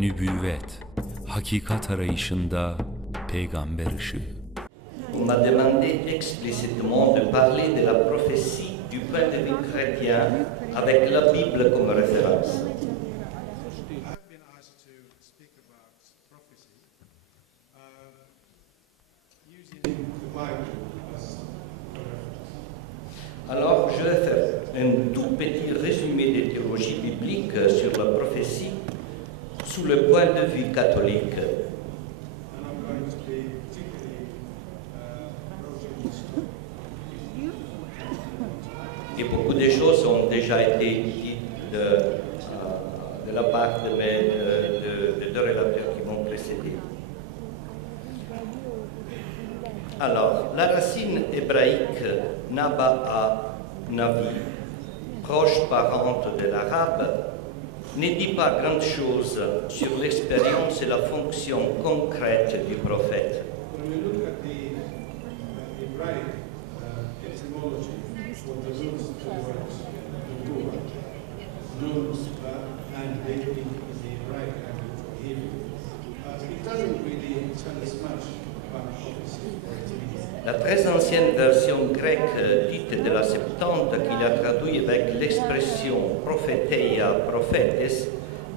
nübüvvet, hakikat arayışında peygamber ışığı. On m'a demandé explicitement de parler de la prophétie du point de vue chrétien avec la Bible comme référence. Alors, je vais faire un tout petit résumé des théologies bibliques sur la prophétie sous le point de vue catholique. Et beaucoup de choses ont déjà été dites de la part de deux relateurs qui m'ont précédé. Alors, la racine hébraïque Naba Navi, proche parente de l'arabe, ne dit pas grand-chose sur l'expérience et la fonction concrète du prophète. La très ancienne version grecque dite de la Septante, qu'il a traduit avec l'expression prophéteia, prophétes,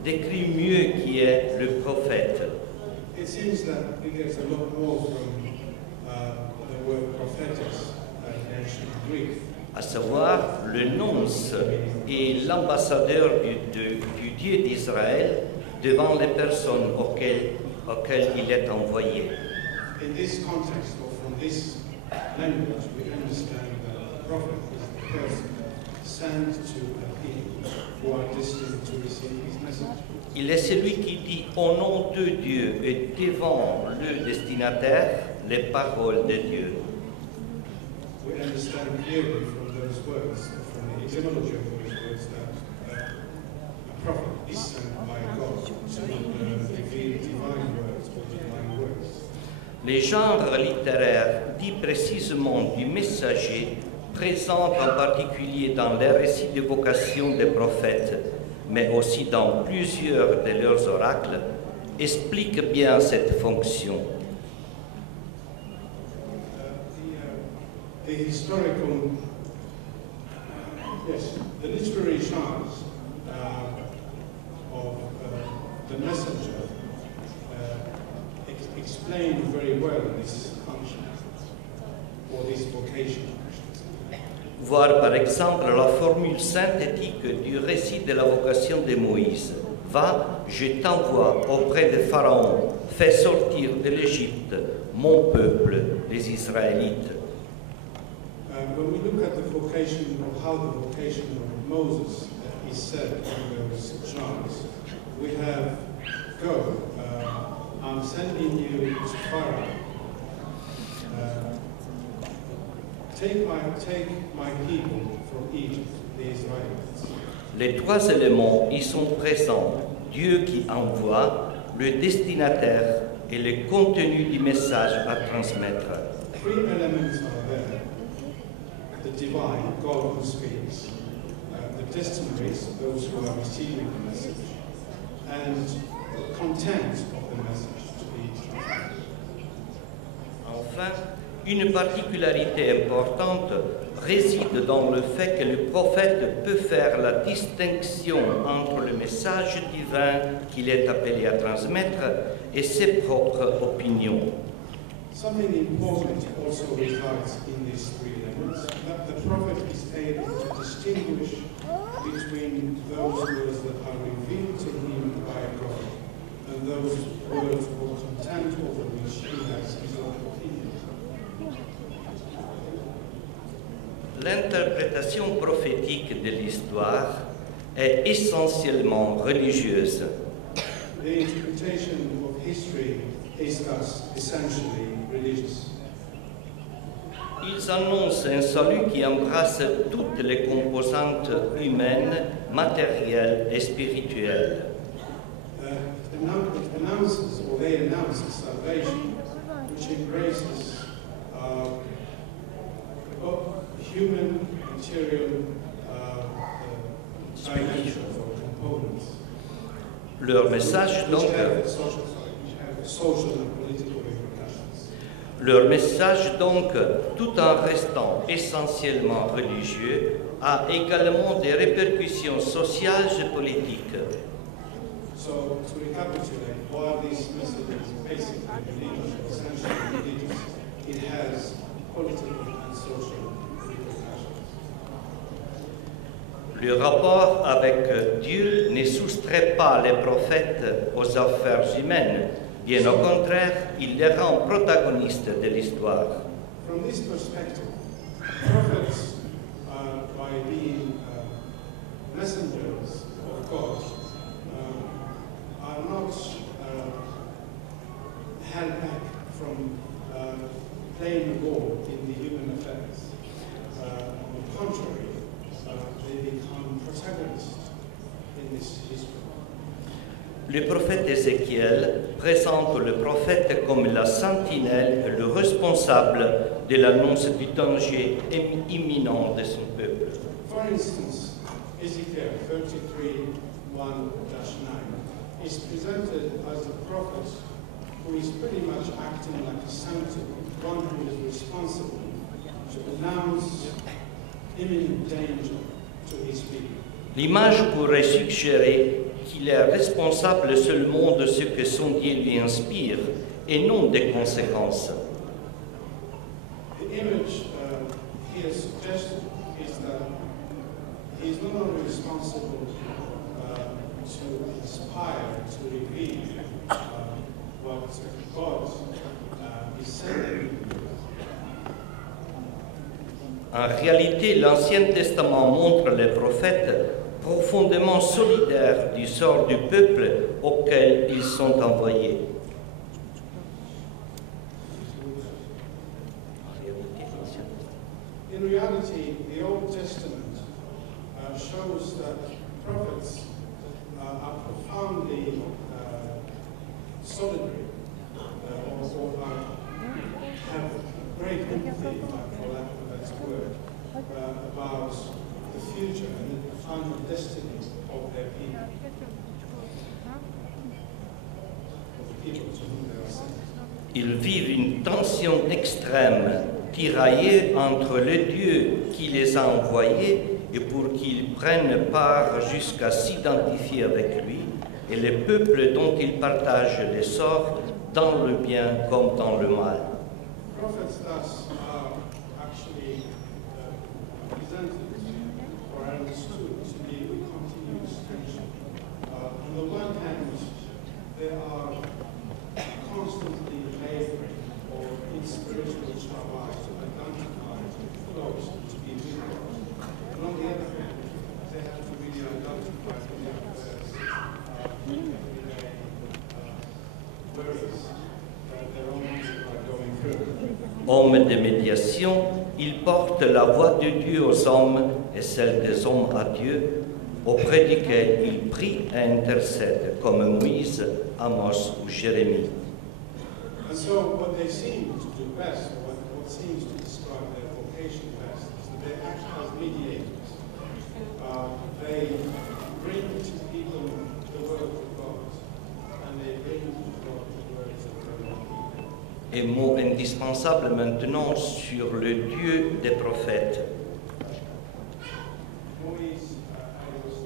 décrit mieux qui est le prophète. It seems that we get a lot more from the word prophetes in ancient Greek. À savoir le nonce et l'ambassadeur du Dieu d'Israël devant les personnes auxquelles il est envoyé. In this context, or from this language, we understand that the prophet is the person sent to a people who are destined to receive his message. Il est celui qui dit au nom de Dieu et devant le destinataire les paroles de Dieu. We understand clearly from those words, from the etymology of those words, that a prophet is sent by God to reveal divine words or divine words. Les genres littéraires dits précisément du messager présentent en particulier dans les récits de vocation des prophètes, mais aussi dans plusieurs de leurs oracles, expliquent bien cette fonction. The historical, the literary genres of the messenger explain very well this function, or this vocation. Voir par exemple la formule synthétique du récit de la vocation de Moïse. Va, je t'envoie auprès de Pharaon, fais sortir de l'Égypte mon peuple, les Israélites. When we look at the vocation, or how the vocation of Moses is said in those genres, we have, go, I'm sending you to Pharaoh. Take my people from Egypt, the Israelites. Les trois éléments y sont présents. Dieu qui envoie, le destinataire et le contenu du message à transmettre. Three elements are there. The divine, God who speaks, the destinaries, those who are receiving the message, and the content of the message to be transmitted. Enfin, une particularité importante réside dans le fait que le prophète peut faire la distinction entre le message divin qu'il est appelé à transmettre et ses propres opinions. Something important also resides in these three elements, that the prophet is able to distinguish between those words that are revealed to him by God and those words or content over which he has his own opinion. L'interprétation prophétique de l'histoire est essentiellement religieuse. The interpretation of history is thus essentially religious. Ils annoncent un salut qui embrasse toutes les composantes humaines, matérielles et spirituelles. It announces, or they announce, a salvation which embraces human, material dimensions or components. Leur message donc, which have social and political repercussions. leur message donc, tout en restant essentiellement religieux, a également des répercussions sociales et politiques. So, to recapitulate, while this message is basically religious, essentially religious, it has political and social repercussions. Le rapport avec Dieu ne soustrait pas les prophètes aux affaires humaines. Bien au contraire, il les rend protagonistes de l'histoire. From this perspective, prophets, by being messengers of God, are not held back from playing a role in the human affairs. On the contrary, they become protagonists in this history. Le prophète Ézéchiel présente le prophète comme la sentinelle, le responsable de l'annonce du danger imminent de son peuple. For instance, Ezekiel 33:1-9 is presented as a prophet who is pretty much acting like a sentinel, one who is responsible to announce imminent danger to his people. L'image pourrait suggérer qu'il est responsable seulement de ce que son Dieu lui inspire et non des conséquences. The image here suggested is that he is not only responsible to inspire, to reveal what God is saying. En réalité, l'Ancien Testament montre les prophètes profondément solidaires du sort du peuple auquel ils sont envoyés. In reality, the Old Testament shows that prophets are profoundly solidary, or have great empathy, for lack of a better word, about the future and the final destiny of their people, of the people to whom they are sent. Ils vivent une tension extrême, tiraillée entre le Dieu qui les a envoyés et pour qu'ils prennent part jusqu'à s'identifier avec lui, et les peuples dont ils partagent l'essor dans le bien comme dans le mal. Prophets thus are actually presented or understood to be a continuous tension. On the one hand, they are constantly laboring or in spiritual travail to identify those to be with God. And on the other hand, they have to really identify with the affairs everyday worries that their own people are going through. Homme de médiation, il porte la voix de Dieu aux hommes et celle des hommes à Dieu, auprès duquel il prie et intercède, comme Moïse, Amos ou Jérémie. And so what they seem to do best, or what seems to describe their vocation best, is that they act as mediators. They bring to people the word of God, and they bring to God the words of their own people. Et mot indispensable maintenant sur le Dieu des prophètes. Moïse, I was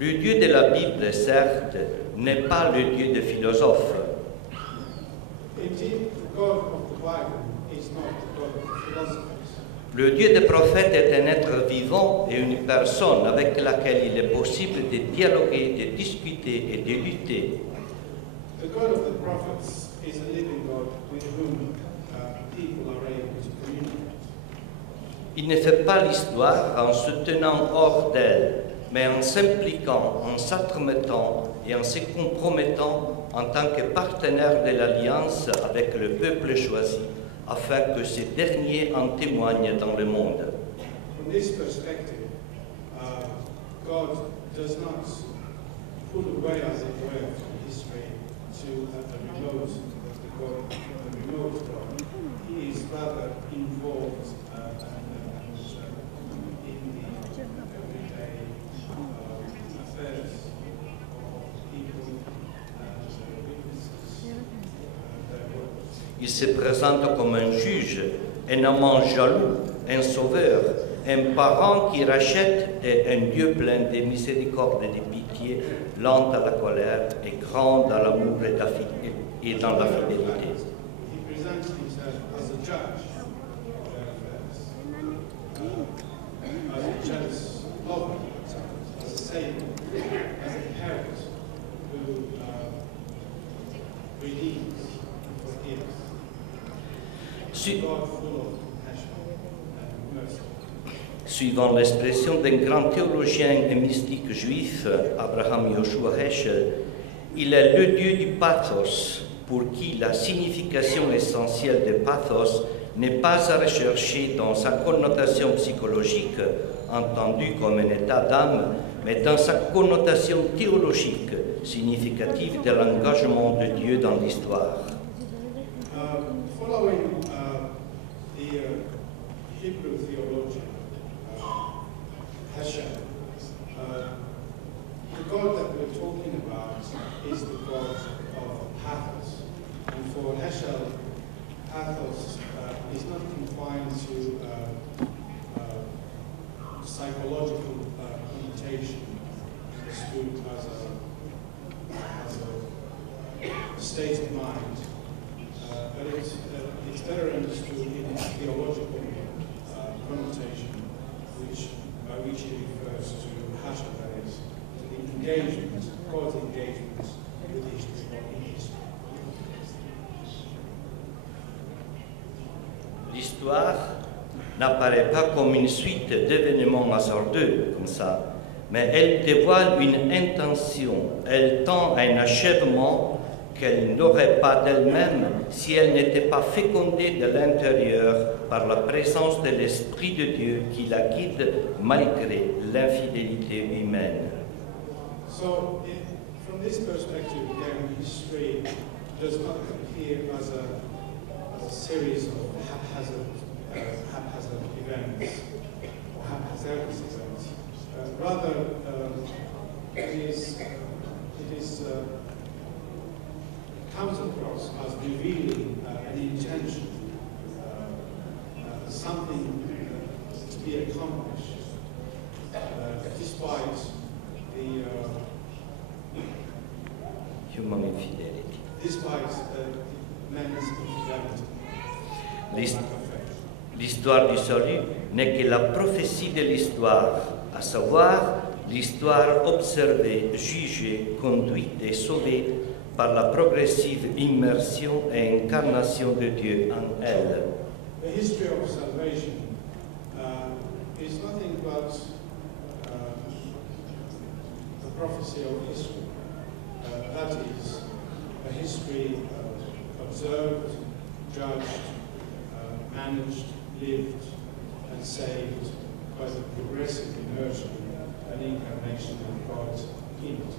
Le Dieu de la Bible, certes, n'est pas le Dieu des philosophes. Indeed, the God of the Bible is not the God of philosophers. Le Dieu des prophètes est un être vivant et une personne avec laquelle il est possible de dialoguer, de discuter et de lutter. The God of the prophets is a living God with whom people are able to communicate. Il ne fait pas l'histoire en se tenant hors d'elle, mais en s'impliquant, en s'atremettant et en se compromettant en tant que partenaire de l'Alliance avec le peuple choisi, afin que ce dernier en témoigne dans le monde. From this perspective, God does not pull away, as it were, from history to a remote knows God. He is rather involved in the everyday affairs of people and witnesses their works. Il se présente comme un juge, un amant jaloux, un sauveur, un parent qui rachète et un Dieu plein de miséricorde et de pitié, lent à la colère et grand dans l'amour et dans la fidélité. He presents himself as a judge of their affairs, as a jealous lover, as a savior, as a parent who redeems and forgives. God full of compassion and mercy. Suivant l'expression d'un grand théologien et mystique juif, Abraham Yoshua Heschel, il est le Dieu du pathos, pour qui la signification essentielle de pathos n'est pas à rechercher dans sa connotation psychologique, entendue comme un état d'âme, mais dans sa connotation théologique, significative de l'engagement de Dieu dans l'histoire. Following the Hebrew theologian Heschel, the God that we're talking about is the God of pathos. And for Heschel, pathos is not confined to psychological connotation, understood as a state of mind, but it's better understood in its theological connotation, by which he refers to Heschel, that is, to the engagement, God's engagement with history. L'histoire n'apparaît pas comme une suite d'événements hasardeux, comme ça, mais elle dévoile une intention, elle tend à un achèvement qu'elle n'aurait pas d'elle-même si elle n'était pas fécondée de l'intérieur par la présence de l'Esprit de Dieu qui la guide malgré l'infidélité humaine. So, from this perspective, again, history does not appear as a series of haphazard events or haphazard events. Rather, it comes across as revealing an intention, something to be accomplished, despite the Human infidelity. despite man's infidelity. L'histoire du salut n'est que la prophétie de l'histoire, à savoir l'histoire observée, jugée, conduite et sauvée par la progressive immersion et incarnation de Dieu en elle. The history of salvation is nothing but the prophecy of history. That is, a history observed, judged, managed, lived, and saved by the progressive immersion and incarnation of God in it.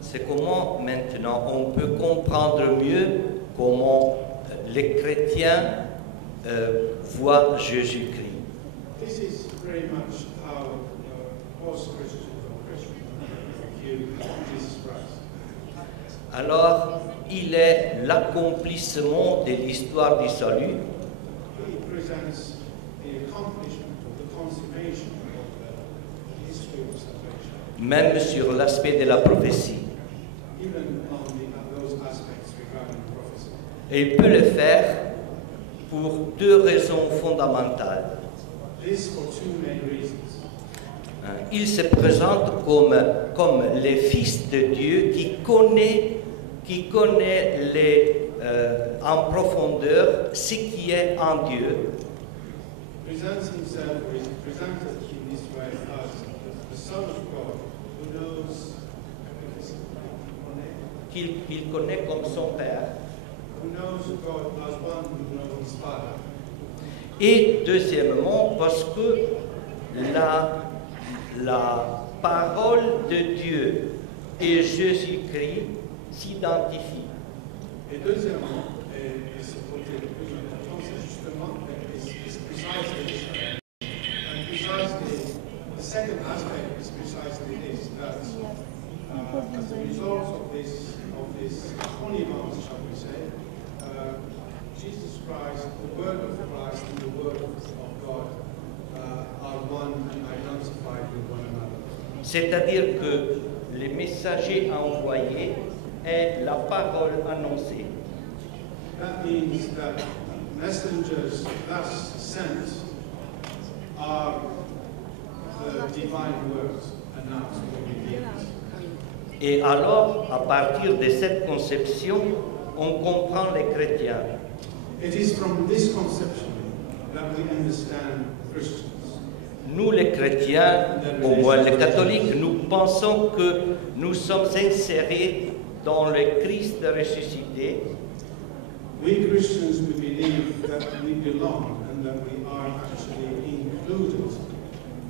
C'est comment maintenant on peut comprendre mieux comment les chrétiens voient Jésus-Christ. This is very much how most Christians or Christians view Jesus Christ. Alors, il est l'accomplissement de l'histoire du salut, He presents the accomplishment of the consummation of the history of salvation, même sur l'aspect de la prophétie. even on those aspects regarding prophecy. Et il peut le faire pour deux raisons fondamentales. This for two main reasons. Il se présente comme le Fils de Dieu qui connaît en profondeur ce qui est en Dieu. Presents himself, or is presented in this way as the Son of God who knows Qu'il connaît comme son Père. God as one who knows his Father. Et deuxièmement, parce que la parole de Dieu et Jésus-Christ s'identifient. Et deuxièmement, et ce côté le plus important, c'est justement, the second aspect is precisely this, that as a result of this holy mass, shall we say, Jesus Christ, the Word of Christ and the Word of God are one and identified with one another. C'est-à-dire que les messagers envoyés est la parole annoncée. That means that messengers thus sent are the divine words announced or revealed. Et alors, à partir de cette conception, on comprend les chrétiens. It is from this conception that we understand Christians. Nous, les chrétiens, au moins les catholiques, nous pensons que nous sommes insérés dans le Christ ressuscité. We Christians, we believe that we belong and that we are actually included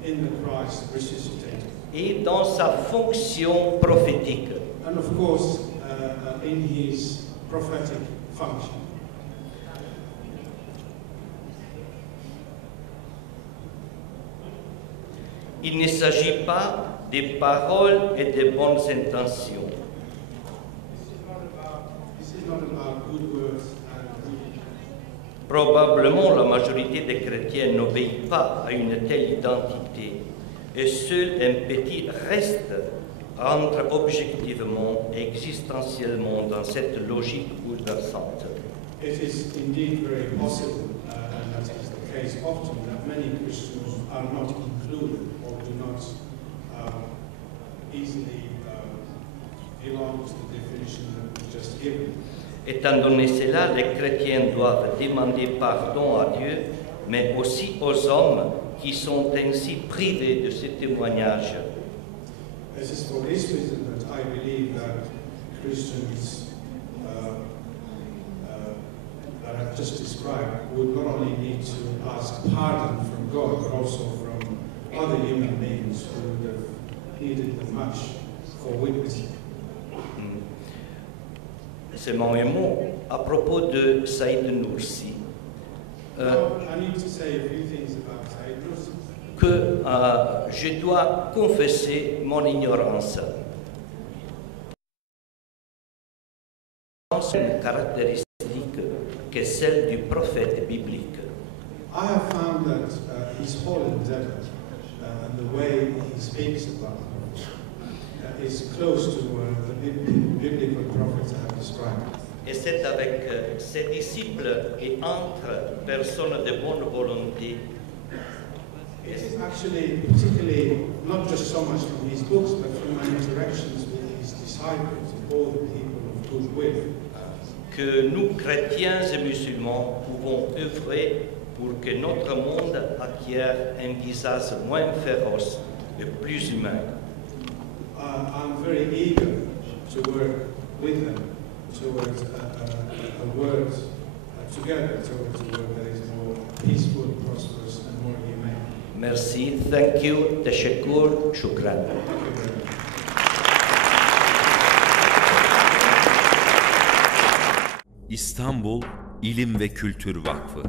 in the Christ resuscitated. Et dans sa fonction prophétique. And of course, in his prophetic function. Il ne s'agit pas des paroles et des bonnes intentions. This is not about good words and good intentions. Probablement, la majorité des chrétiens n'obéit pas à une telle identité, et seul un petit reste entre objectivement et existentiellement dans cette logique bouleversante. It is indeed very possible, and that is the case often, that many Christians are not included or do not easily belong to the definition that was just given. Étant donné cela, les chrétiens doivent demander pardon à Dieu, mais aussi aux hommes qui sont ainsi privés de ce témoignage. This is for this reason that I believe that Christians that I've just described would not only need to ask pardon from God, but also from other human beings who would have needed them much for witnessing. Seulement un mot à propos de Saïd Nursi. I need to say a few things about Saïd Nursi. Que je dois confesser mon ignorance. Une caractéristique que celle du prophète biblique. I have found that his whole endeavor and the way he speaks about it is close to the biblical prophets have described. Et c'est avec ses disciples et entre personnes de bonne volonté. It is actually particularly not just so much from his books, but from my interactions with his disciples, all the people of goodwill, que nous, chrétiens et musulmans, pouvons œuvrer pour que notre monde acquiert un visage moins féroce et plus humain. I'm very eager to work with them towards a word together, towards a word that is more peaceful, prosperous, and more humane. Merci, thank you, tashakkur, shukran. Thank you very much. İstanbul İlim ve Kültür Vakfı